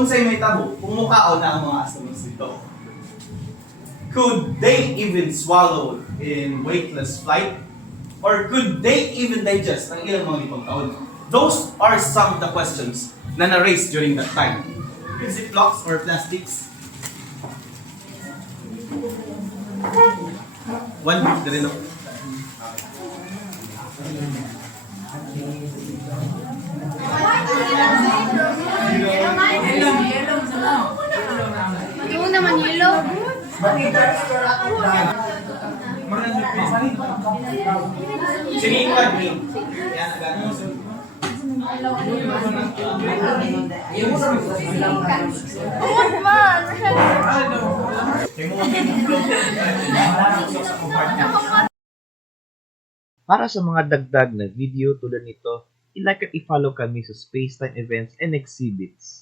unsay may tabo, pumukaon na ang mga astronauts dito. Could they even swallow in weightless flight? Or could they even digest ang ilang mga lipang taon? Those are some of the questions na na-raise during that time. Ziplocs or plastics? One week na rin ako. Yung naman yellow. Sige, ikaw green. Yan, agad. Para sa mga dagdag na video tulad nito, i-like at i-follow kami sa Spacetime Events and Exhibits.